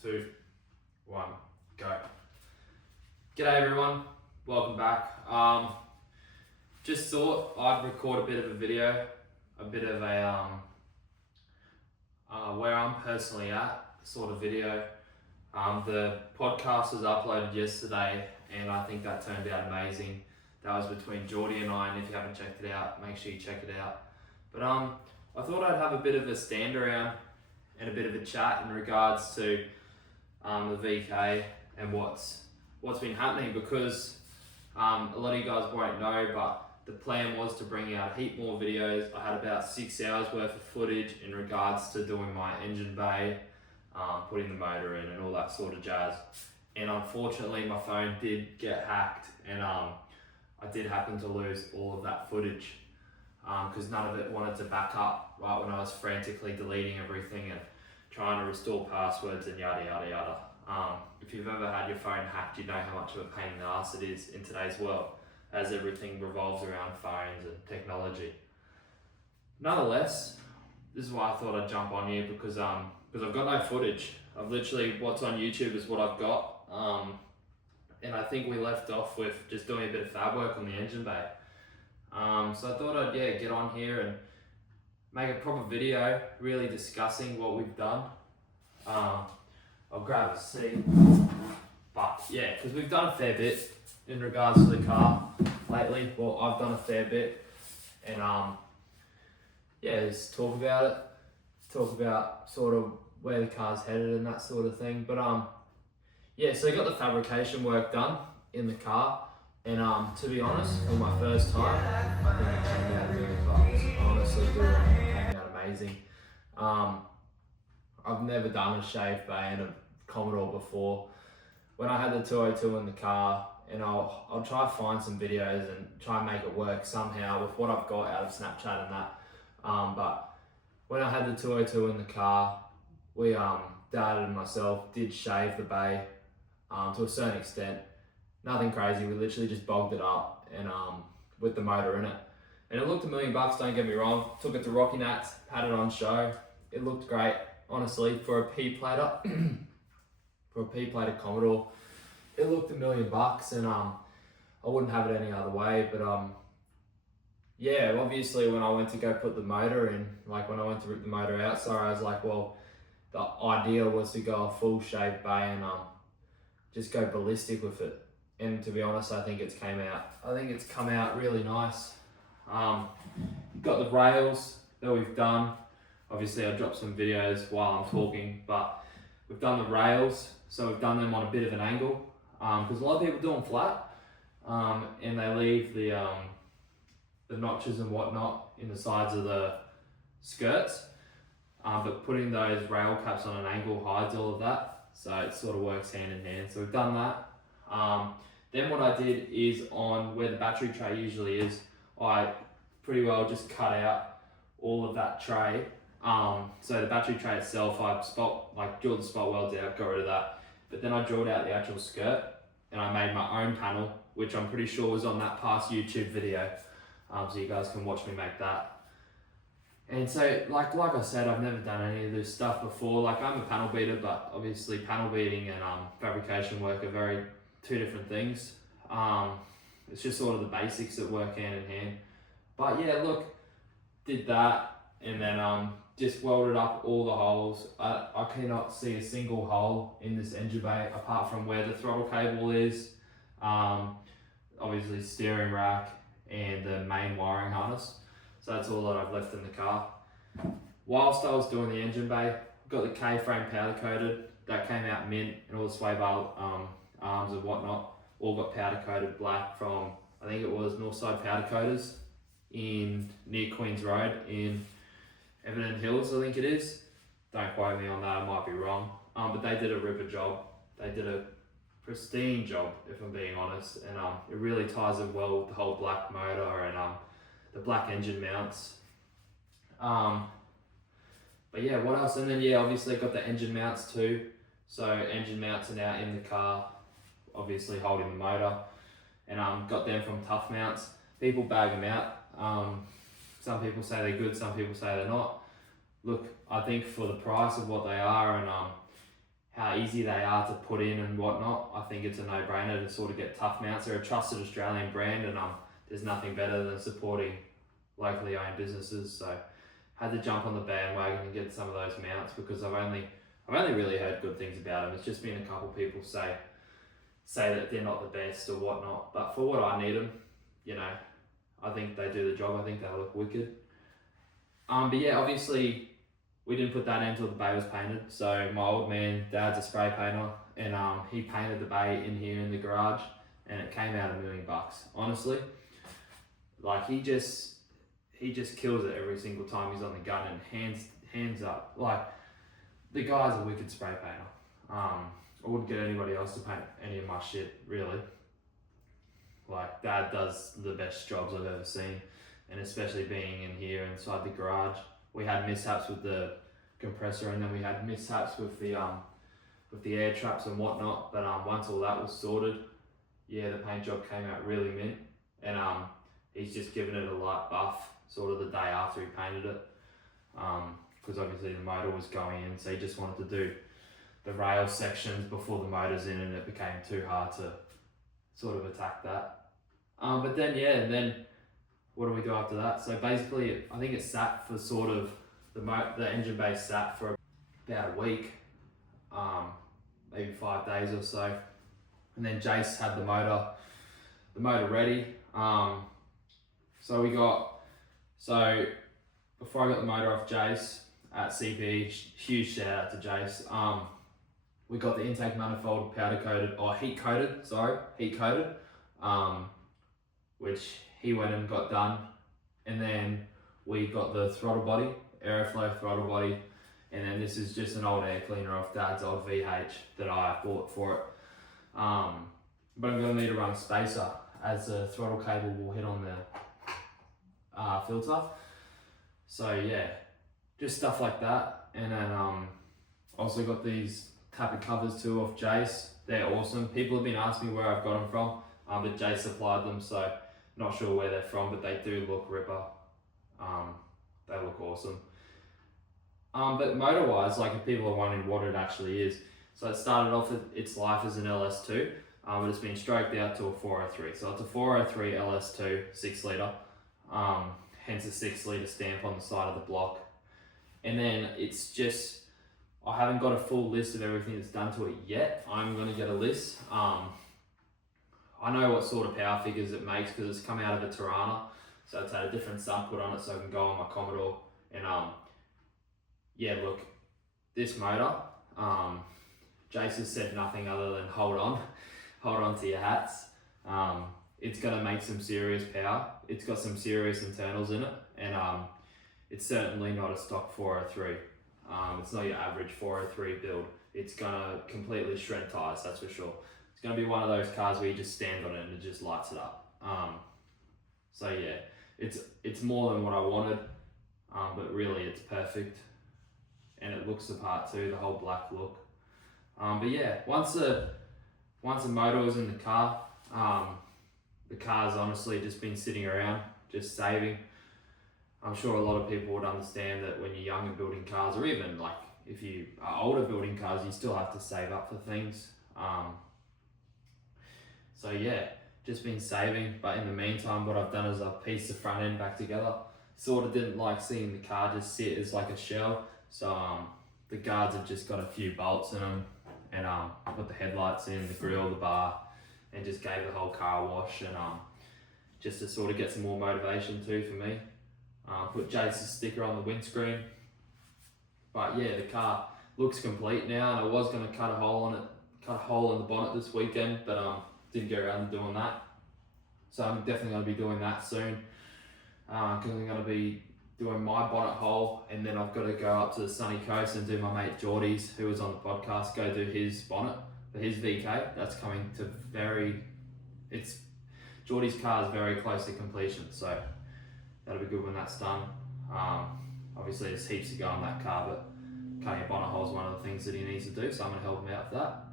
2, 1, go. G'day everyone, welcome back. Just thought I'd record a bit of a video, a bit of a where I'm personally at sort of video. The podcast was uploaded yesterday and I think that turned out amazing. That was between Geordie and I, and if you haven't checked it out, make sure you check it out. But I thought I'd have a bit of a stand around and a bit of a chat in regards to the VK and what's been happening, because a lot of you guys won't know, but the plan was to bring out a heap more videos. I had about 6 hours worth of footage in regards to doing my engine bay, putting the motor in and all that sort of jazz. And unfortunately my phone did get hacked, and I did happen to lose all of that footage because none of it wanted to back up right when I was frantically deleting everything and trying to restore passwords and yada yada yada. If you've ever had your phone hacked, you know how much of a pain in the ass it is in today's world, as everything revolves around phones and technology. Nonetheless, this is why I thought I'd jump on here, because I've got no footage. I've literally, what's on YouTube is what I've got. And I think we left off with just doing a bit of fab work on the engine bay. So I thought I'd get on here and make a proper video really discussing what we've done. I'll grab a seat. But yeah, because we've done a fair bit in regards to the car lately. Well, I've done a fair bit, and just talk about it. Talk about sort of where the car's headed and that sort of thing. But so I got the fabrication work done in the car, and to be honest, for my first time, I think it came out $1,000,000. I honestly do. It came out amazing. I've never done a shave bay in a Commodore before. When I had the 202 in the car, and I'll try to find some videos and try and make it work somehow with what I've got out of Snapchat and that. But when I had the 202 in the car, we Dad and myself did shave the bay to a certain extent. Nothing crazy. We literally just bogged it up and with the motor in it, and it looked $1,000,000. Don't get me wrong. Took it to Rocky Nats, had it on show. It looked great, honestly, for a P-plater. For a P-plater Commodore, it looked $1,000,000, and I wouldn't have it any other way. But obviously when I went to go put the motor in, like when I went to rip the motor out, I was like, well, the idea was to go a full shave bay and just go ballistic with it. And to be honest, I think it's come out really nice. Got the rails that we've done. Obviously I dropped some videos while I'm talking, but we've done the rails, so we've done them on a bit of an angle, because a lot of people do them flat, and they leave the notches and whatnot in the sides of the skirts, but putting those rail caps on an angle hides all of that, so it sort of works hand in hand. So we've done that. Then what I did is, on where the battery tray usually is, I pretty well just cut out all of that tray. So the battery tray itself, I drilled the spot welds out, got rid of that. But then I drilled out the actual skirt, and I made my own panel, which I'm pretty sure was on that past YouTube video. So you guys can watch me make that. And so, like I said, I've never done any of this stuff before. Like, I'm a panel beater, but obviously panel beating and fabrication work are two different things. It's just sort of the basics that work hand in hand. But yeah, look, did that, and then just welded up all the holes. I cannot see a single hole in this engine bay apart from where the throttle cable is, obviously steering rack, and the main wiring harness. So that's all that I've left in the car. Whilst I was doing the engine bay, got the K-frame powder coated. That came out mint, and all the sway bar arms and whatnot all got powder coated black from, I think it was Northside Powder Coaters near Queens Road in Everton Hills, I think it is. Don't quote me on that, I might be wrong. But they did a ripper job. They did a pristine job, if I'm being honest, and it really ties in well with the whole black motor and the black engine mounts. But yeah, what else? And then obviously got the engine mounts too. So engine mounts are now in the car, obviously holding the motor, and got them from Tough Mounts. People bag them out. Some people say they're good, some people say they're not. Look, I think for the price of what they are and how easy they are to put in and whatnot, I think it's a no-brainer to sort of get Tough Mounts. They're a trusted Australian brand, and there's nothing better than supporting locally owned businesses. So had to jump on the bandwagon and get some of those mounts because I've only really heard good things about them. It's just been a couple people say that they're not the best or whatnot, but for what I need them, you know, I think they do the job. I think they look wicked. But yeah, obviously we didn't put that in until the bay was painted. So my old man, Dad's a spray painter, and he painted the bay in here in the garage, and it came out $1 million. Honestly, like he just kills it every single time he's on the gun, and hands up. Like the guy's a wicked spray painter. I wouldn't get anybody else to paint any of my shit, really. Like Dad does the best jobs I've ever seen, and especially being in here inside the garage. We had mishaps with the compressor, and then we had mishaps with the air traps and whatnot. But once all that was sorted, yeah, the paint job came out really mint, and he's just given it a light buff sort of the day after he painted it, because obviously the motor was going in, so he just wanted to do the rail sections before the motor's in, and it became too hard to sort of attack that. But then yeah, and then what do we do after that? So basically, I think it sat for sort of the engine bay sat for about a week, maybe 5 days or so, and then Jace had the motor ready. So before I got the motor off Jace at CP, huge shout out to Jace. We got the intake manifold heat coated, which he went and got done, and then we got the throttle body, aeroflow throttle body, and then this is just an old air cleaner off Dad's old VH that I bought for it. But I'm going to need to run a spacer as the throttle cable will hit on the filter. So yeah, just stuff like that. And then also got these tappet covers too off Jace. They're awesome. People have been asking me where I've got them from, but Jace supplied them, so not sure where they're from, but they do look ripper. They look awesome. But motor wise, like if people are wondering what it actually is, so it started off its life as an LS2, but it's been stroked out to a 403. So it's a 403 LS2 6 litre, hence a 6 litre stamp on the side of the block. And then it's just, I haven't got a full list of everything that's done to it yet. I'm going to get a list. I know what sort of power figures it makes because it's come out of a Tirana, so it's had a different sump put on it so it can go on my Commodore. And yeah, look, this motor, Jace has said nothing other than hold on to your hats. It's going to make some serious power. It's got some serious internals in it, and it's certainly not a stock 403. It's not your average 403 build. It's going to completely shred tires, that's for sure. It's going to be one of those cars where you just stand on it and it just lights it up. So yeah, it's more than what I wanted, but really it's perfect, and it looks the part too, the whole black look. But yeah, once the motor was in the car's honestly just been sitting around, just saving. I'm sure a lot of people would understand that when you're young and building cars, or even like if you are older building cars, you still have to save up for things. So yeah, just been saving, but in the meantime, what I've done is I've pieced the front end back together. Sort of didn't like seeing the car just sit as like a shell, so the guards have just got a few bolts in them, and I put the headlights in, the grille, the bar, and just gave the whole car a wash, and just to sort of get some more motivation too for me. Put Jace's sticker on the windscreen, but yeah, the car looks complete now, and I was going to cut a hole in the bonnet this weekend, but didn't get around to doing that. So I'm definitely going to be doing that soon, because I'm going to be doing my bonnet hole, and then I've got to go up to the sunny coast and do my mate Geordie's, who was on the podcast, go do his bonnet for his VK. That's coming to Geordie's car is very close to completion, so that'll be good when that's done. Obviously there's heaps to go on that car, but cutting a bonnet hole is one of the things that he needs to do, so I'm going to help him out with that.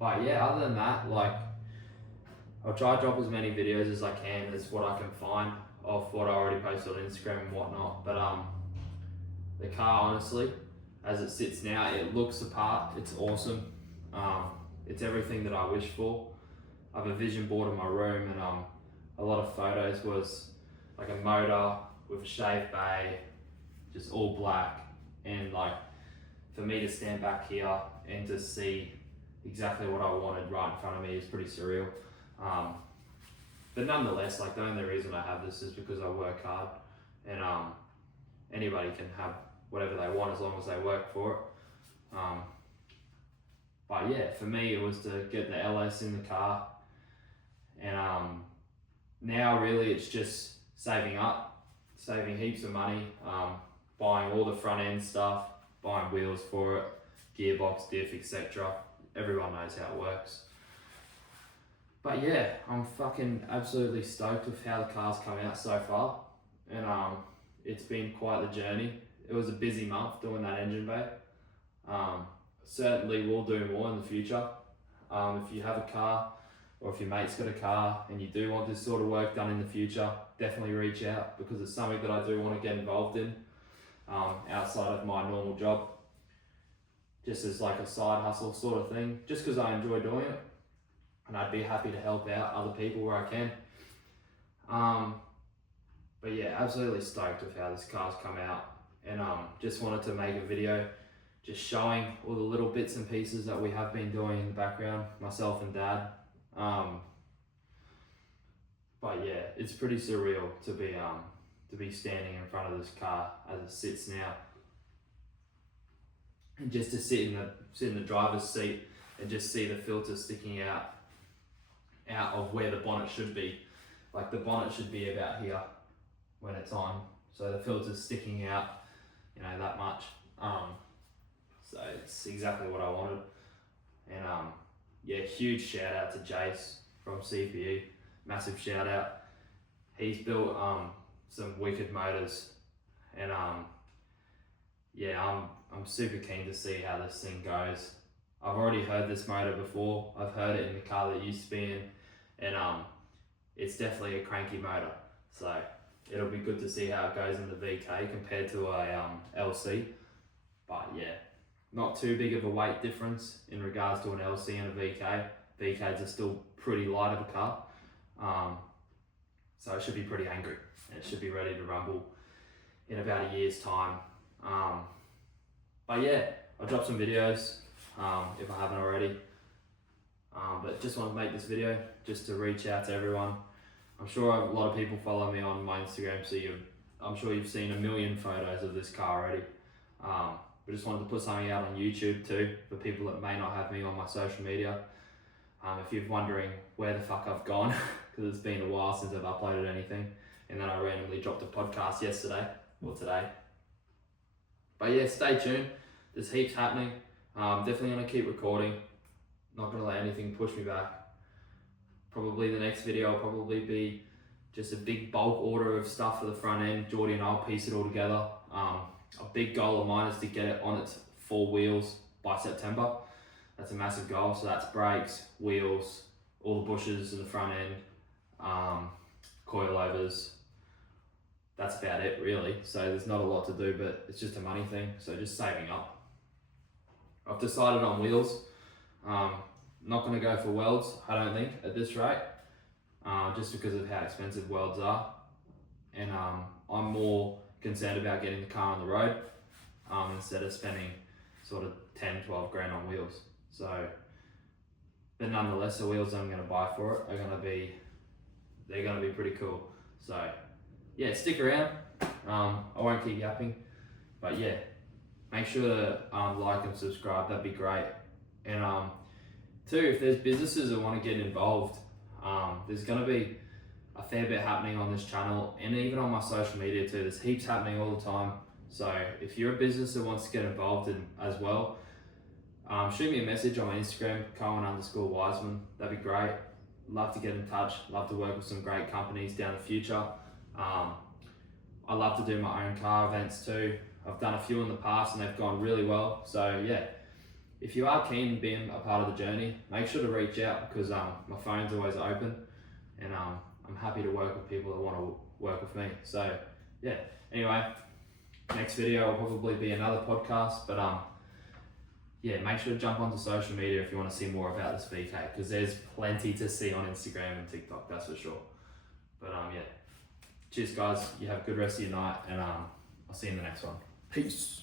But yeah, other than that, like, I'll try to drop as many videos as I can as what I can find of what I already posted on Instagram and whatnot. But the car, honestly, as it sits now. It looks the part, it's awesome. It's everything that I wish for. I have a vision board in my room, and a lot of photos was like a motor with a shaved bay, just all black, and like for me to stand back here and to see exactly what I wanted right in front of me is pretty surreal. But nonetheless, like the only reason I have this is because I work hard, and anybody can have whatever they want as long as they work for it. But yeah, for me it was to get the LS in the car, and now really it's just saving heaps of money, buying all the front end stuff, buying wheels for it, gearbox, diff, etc. Everyone knows how it works. But yeah, I'm fucking absolutely stoked with how the car's come out so far, and it's been quite the journey. It was a busy month doing that engine bay. Certainly will do more in the future. If you have a car, or if your mate's got a car and you do want this sort of work done in the future, definitely reach out, because it's something that I do want to get involved in outside of my normal job, just as like a side hustle sort of thing, just because I enjoy doing it, and I'd be happy to help out other people where I can. But yeah, absolutely stoked with how this car's come out, and just wanted to make a video just showing all the little bits and pieces that we have been doing in the background, myself and Dad. But yeah, it's pretty surreal to be standing in front of this car as it sits now, and just to sit in the driver's seat and just see the filter sticking out of where the bonnet should be. Like the bonnet should be about here when it's on, so the filter's sticking out, you know, that much. So it's exactly what I wanted. And yeah, huge shout out to Jace from CPE, massive shout out. He's built some wicked motors, and yeah, I'm super keen to see how this thing goes. I've already heard this motor before. I've heard it in the car that it used to be in, and it's definitely a cranky motor. So it'll be good to see how it goes in the VK compared to a LC. But yeah, not too big of a weight difference in regards to an LC and a VK. VKs are still pretty light of a car. So it should be pretty angry. It should be ready to rumble in about a year's time. But yeah, I'll drop some videos if I haven't already. But just want to make this video just to reach out to everyone. I'm sure a lot of people follow me on my Instagram, so I'm sure you've seen a million photos of this car already. But just wanted to put something out on YouTube too, for people that may not have me on my social media. If you're wondering where the fuck I've gone, because it's been a while since I've uploaded anything, and then I randomly dropped a podcast yesterday, or today. But yeah, stay tuned, there's heaps happening. Definitely gonna keep recording, not gonna let anything push me back. Probably the next video will probably be just a big bulk order of stuff for the front end. Geordie and I'll piece it all together. A big goal of mine is to get it on its 4 wheels by September. That's a massive goal. So that's brakes, wheels, all the bushes in the front end, coilovers. That's about it really. So there's not a lot to do, but it's just a money thing. So just saving up. I've decided on wheels. Not going to go for welds, I don't think, at this rate, just because of how expensive welds are. And I'm more concerned about getting the car on the road instead of spending sort of 10, 12 grand on wheels. So, but nonetheless, the wheels I'm going to buy for it are going to be pretty cool. So yeah, stick around. I won't keep yapping, but yeah, make sure to like and subscribe, that'd be great. And two, if there's businesses that want to get involved, there's going to be a fair bit happening on this channel, and even on my social media too. There's heaps happening all the time. So if you're a business that wants to get involved in as well, shoot me a message on my Instagram, Cohen_Wiseman. That'd be great. Love to get in touch. Love to work with some great companies down the future. I love to do my own car events too. I've done a few in the past and they've gone really well. So yeah, if you are keen on being a part of the journey, make sure to reach out, because my phone's always open, and I'm happy to work with people that want to work with me. So yeah, anyway, next video will probably be another podcast, but yeah, make sure to jump onto social media if you want to see more about this VK, because there's plenty to see on Instagram and TikTok, that's for sure. But yeah, cheers guys, you have a good rest of your night, and I'll see you in the next one. Peace.